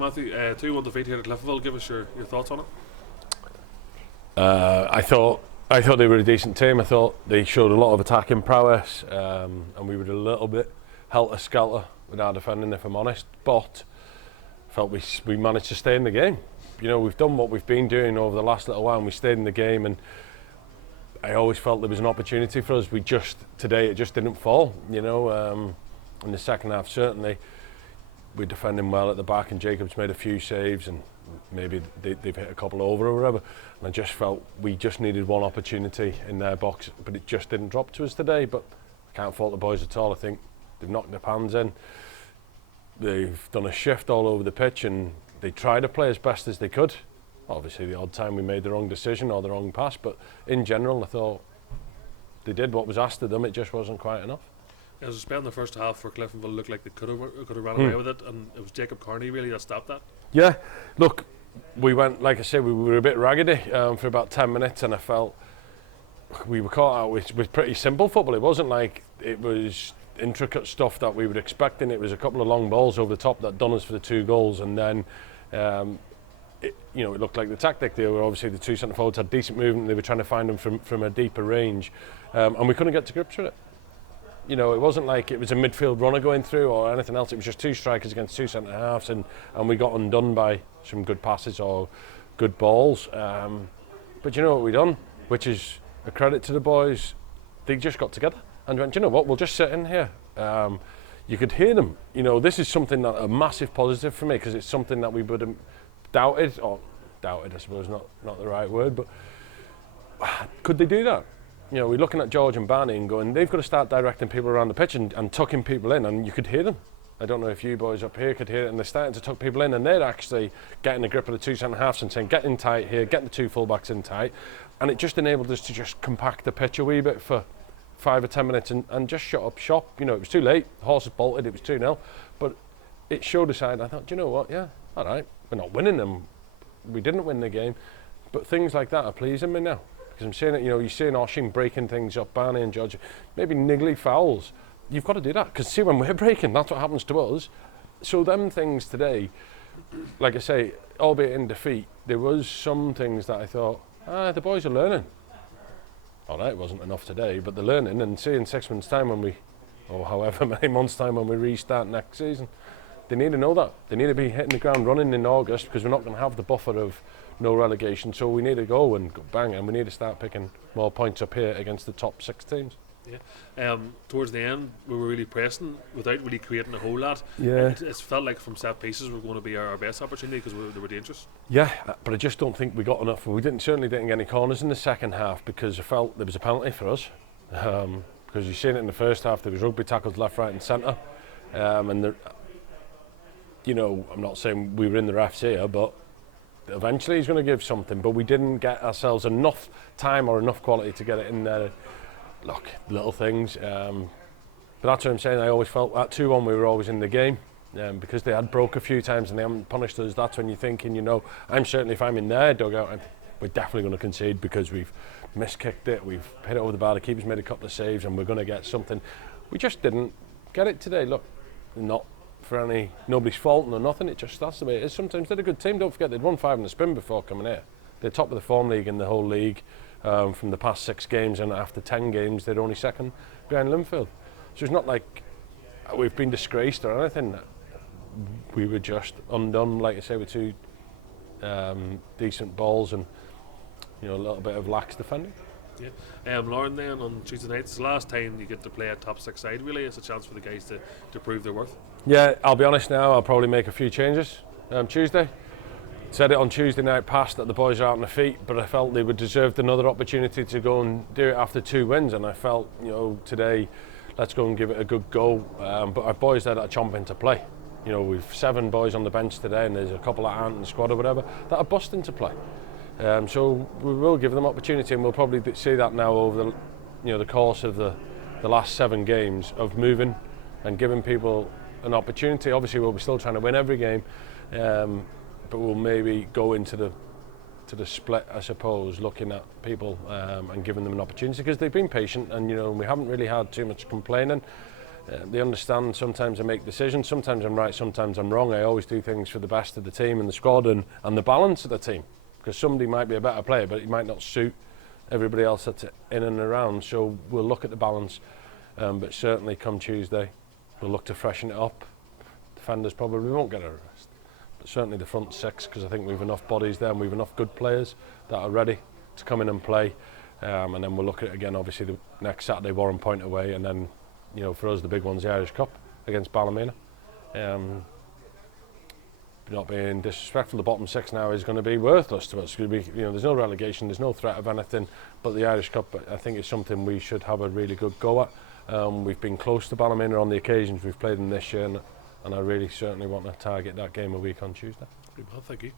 Matthew. 2-1 defeat here at Cliftonville. Give us your thoughts on it. I thought they were a decent team. I thought they showed a lot of attacking prowess, and we were a little bit helter-skelter with our defending, if I'm honest. But I felt we managed to stay in the game. You know, we've done what we've been doing over the last little while, and we stayed in the game. And I always felt there was an opportunity for us. Today it just didn't fall. You know, in the second half certainly we're defending well at the back, and Jacob's made a few saves, and maybe they've hit a couple over or whatever. And I just felt we just needed one opportunity in their box, but it just didn't drop to us today. But I can't fault the boys at all. I think they've knocked their pans in. They've done a shift all over the pitch, and they tried to play as best as they could. Obviously the odd time we made the wrong decision or the wrong pass, but in general I thought they did what was asked of them. It just wasn't quite enough. As a spell in the first half for Cliftonville, looked like they could have run away with it, and it was Jacob Carney really that stopped that. Yeah, look, we went, like I said, we were a bit raggedy for about 10 minutes, and I felt we were caught out with pretty simple football. It wasn't like it was intricate stuff that we were expecting. It was a couple of long balls over the top that done us for the 2 goals, and then it looked like the tactic. They were obviously, the 2 centre forwards had decent movement. They were trying to find them from a deeper range, and we couldn't get to grips with it. You know, it wasn't like it was a midfield runner going through or anything else. It was just 2 strikers against 2 centre halves, and we got undone by some good passes or good balls. But you know what we done, which is a credit to the boys. They just got together and went, you know what, we'll just sit in here. You could hear them. You know, this is something that a massive positive for me, because it's something that we would have doubted, I suppose, not the right word, but could they do that? You know, we're looking at George and Barney and going, they've got to start directing people around the pitch and tucking people in, and you could hear them. I don't know if you boys up here could hear it, and they're starting to tuck people in, and they're actually getting a grip of the 2 centre halves and saying, get in tight here, get the 2 full-backs in tight, and it just enabled us to just compact the pitch a wee bit for 5 or 10 minutes and just shut up shop. You know, it was too late, the horses bolted, it was 2-0, but it showed a side. I thought, do you know what, yeah, all right, we're not winning them, we didn't win the game, but things like that are pleasing me now. Because I'm seeing it, you know, you're seeing Oshin breaking things up, Barney and George, maybe niggly fouls. You've got to do that, because see, when we're breaking, that's what happens to us. So them things today, like I say, albeit in defeat, there was some things that I thought, the boys are learning. All right, it wasn't enough today, but they're learning, and see in 6 months' time or however many months' time when we restart next season, they need to know that. They need to be hitting the ground running in August, because we're not going to have the buffer of no relegation, so we need to go and bang, and we need to start picking more points up here against the top 6 teams. Yeah. Towards the end, we were really pressing without really creating a whole lot. Yeah. It felt like from set pieces were going to be our best opportunity, because they were dangerous. Yeah, but I just don't think we got enough. We certainly didn't get any corners in the second half, because I felt there was a penalty for us. Because you've seen it in the first half, there was rugby tackles left, right, and centre, and you know, I'm not saying we were in the refs here, but eventually he's going to give something, but we didn't get ourselves enough time or enough quality to get it in there. Look, little things, but that's what I'm saying. I always felt at 2-1 we were always in the game, because they had broke a few times and they haven't punished us. That's when you're thinking, you know, I'm certainly, if I'm in their dugout, we're definitely going to concede, because we've miskicked it, we've hit it over the bar, the keeper's made a couple of saves, and we're going to get something. We just didn't get it today. Look, not for nobody's fault or nothing, it just, that's the way it is. Sometimes they're a good team. Don't forget, they'd won 5 in the spin before coming here. They're top of the form league in the whole league from the past 6 games, and after 10 games they're only second behind Linfield. So it's not like we've been disgraced or anything. We were just undone, like I say, with 2 decent balls and, you know, a little bit of lax defending. Yeah. Lauren, then on Tuesday night, it's the last time you get to play a top 6 side. Really, it's a chance for the guys to prove their worth. Yeah, I'll be honest now, I'll probably make a few changes Tuesday. Said it on Tuesday night past that the boys are out on their feet, but I felt they would deserved another opportunity to go and do it after 2 wins, and I felt, you know, today, let's go and give it a good go. But our boys there that are chomping to play. You know, we've 7 boys on the bench today, and there's a couple that aren't in the squad or whatever, that are busting to play. So we will give them opportunity, and we'll probably see that now over the course of the last 7 games of moving and giving people an opportunity. Obviously we'll be still trying to win every game, but we'll maybe go into the split, I suppose, looking at people and giving them an opportunity, because they've been patient, and you know, we haven't really had too much complaining. They understand sometimes I make decisions, sometimes I'm right, sometimes I'm wrong. I always do things for the best of the team and the squad and the balance of the team, because somebody might be a better player but it might not suit everybody else that's in and around, so we'll look at the balance, but certainly come Tuesday we'll look to freshen it up. Defenders probably won't get a rest, but certainly the front six, because I think we've enough bodies there and we've enough good players that are ready to come in and play, and then we'll look at it again obviously the next Saturday, Warren Point away, and then for us the big one's the Irish Cup against Ballymena. Not being disrespectful, the bottom six now is going to be worthless to us. There's no relegation, there's no threat of anything, but the Irish Cup I think is something we should have a really good go at. We've been close to Ballymena on the occasions we've played them this year, and I really certainly want to target that game a week on Tuesday. Good man, thank you.